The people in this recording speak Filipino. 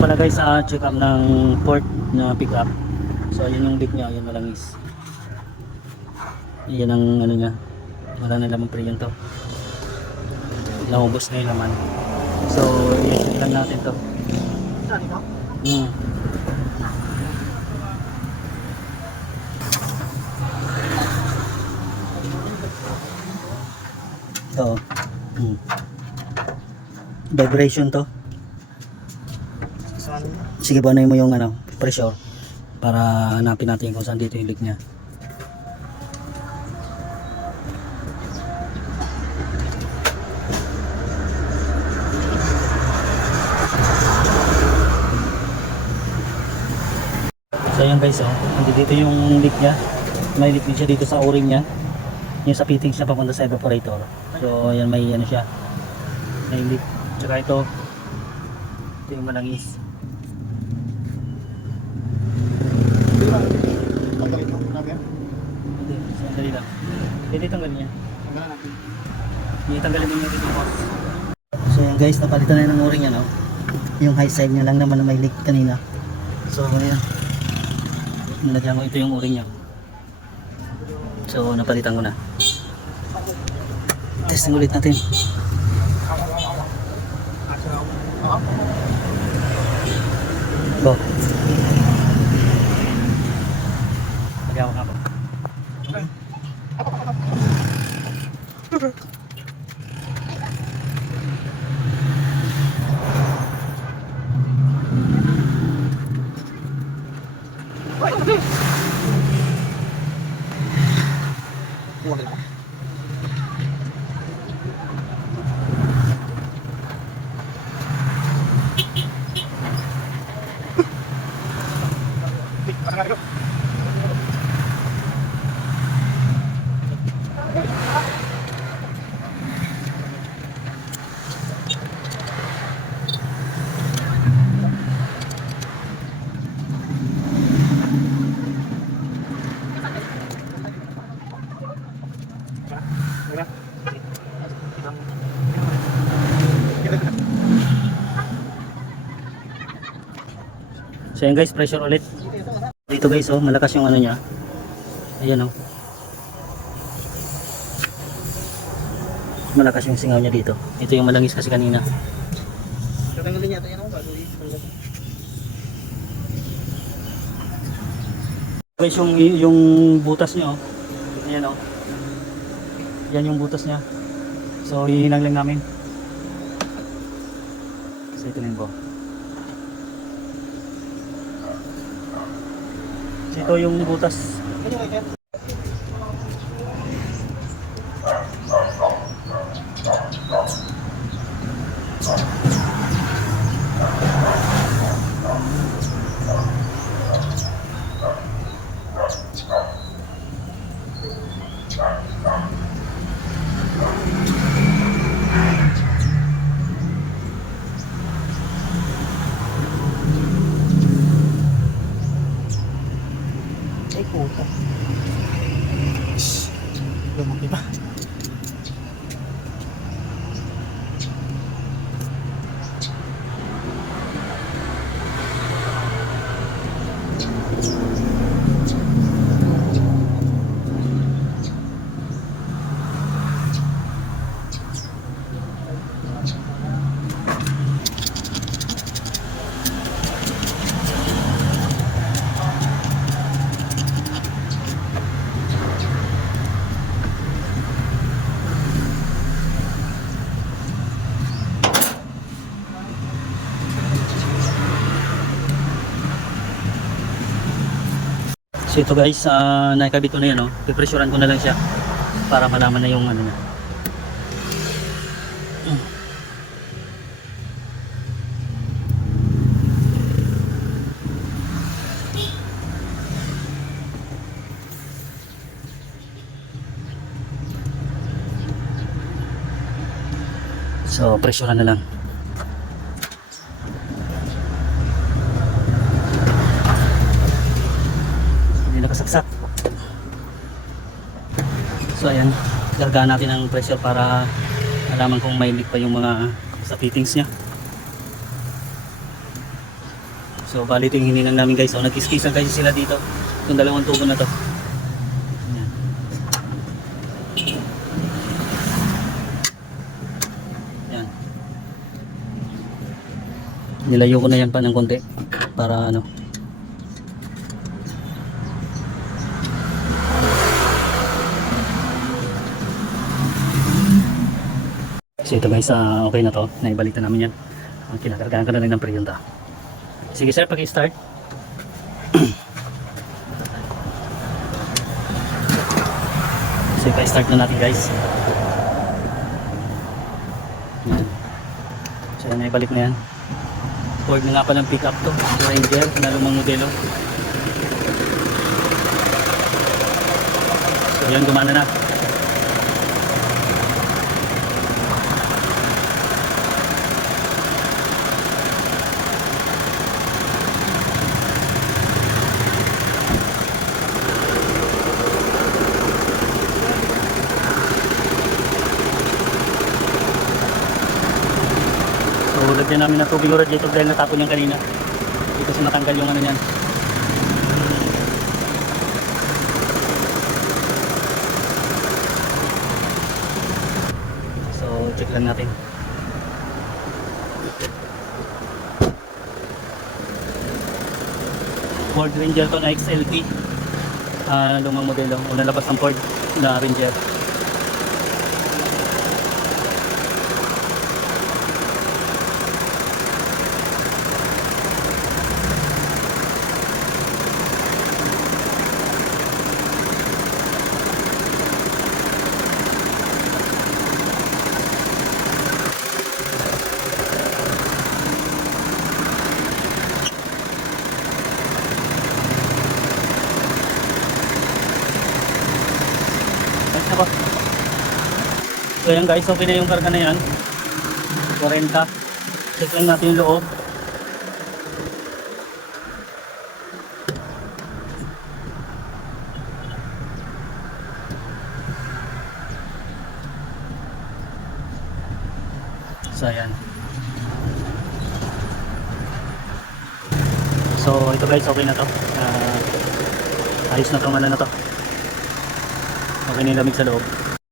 pala guys sa check up ng port na pick up. So yun yung leak niya, yun malangis. Yan ang ano niya. Wala na lamang pre yun to. Naubos na yung laman. So i-check lang natin to. Saan ito? Ito. Vibration to. Saan? Sige, buunin mo yung ano, pressure para hanapin natin kung saan dito yung leak niya. So yan guys, dito yung leak niya. May leak din siya dito sa o-ring niya. Yung sa fittings niya papunta sa evaporator. So yan may ano siya. May leak. Tsaka ito yung malangis. Tanggalin mo, grabe. Hindi, sandali lang. Hindi tanggalin niya. Tanggalan natin. Hindi tanggalin mo yung box. So yan guys, napalitan na ng o-ring niya, no? Yung high side niya lang naman na may leak kanina. So ganyan. Nilagyan ko ito yung o-ring niya. So napalitan ko na. Testing ulit natin. Go. Magawa ka po. So yan guys, pressure ulit. Dito guys, malakas yung ano niya. Ayan malakas yung singaw niya dito. Ito yung malangis kasi kanina. Tatanggalin niya ito yan bago Guys, yung butas niya, ayan yan yung butas niya. So hihinang lang namin. So ito lang po. So ito yung butas. Ay, puta. Lumaki pa. So ito guys, nakikabit ko na yan, pipressurean ko na lang siya para malaman na yung ano niya. So pressurean na lang. Nakasaksak. So ayan, gargaan natin ang pressure para malaman kung may leak pa yung mga sa fittings niya. So bali ito yung hininang namin guys. So nag-kiskisan kasi sila dito. Itong dalawang tubo na to. Ayan. Ayan. Nilayo ko na yan pa ng konti para ano. So ito guys, okay na to. Naibalik na namin yan. Kinakargaan ko na rin ng preyunta. Sige sir, pag-start. So ipa-start na natin guys. Yan. So yan, naibalik na yan. Ford na nga pa ng pick up to. Ranger na lumang modelo. So yan, gumana na. So lagyan namin ng tubig o radiator dahil natapon yung kanina. Dito sa natanggal yung ano yan. So check lang natin. Ford Ranger to na XLT. Lumang modelo. Unang labas ng Ford na Ranger. So yan guys, okay na yung karga na yan. 40. Check lang natin yung loob. So ayan. So ito guys, okay na to. Ayos na to, mana na to. Okay na yung lamig sa loob.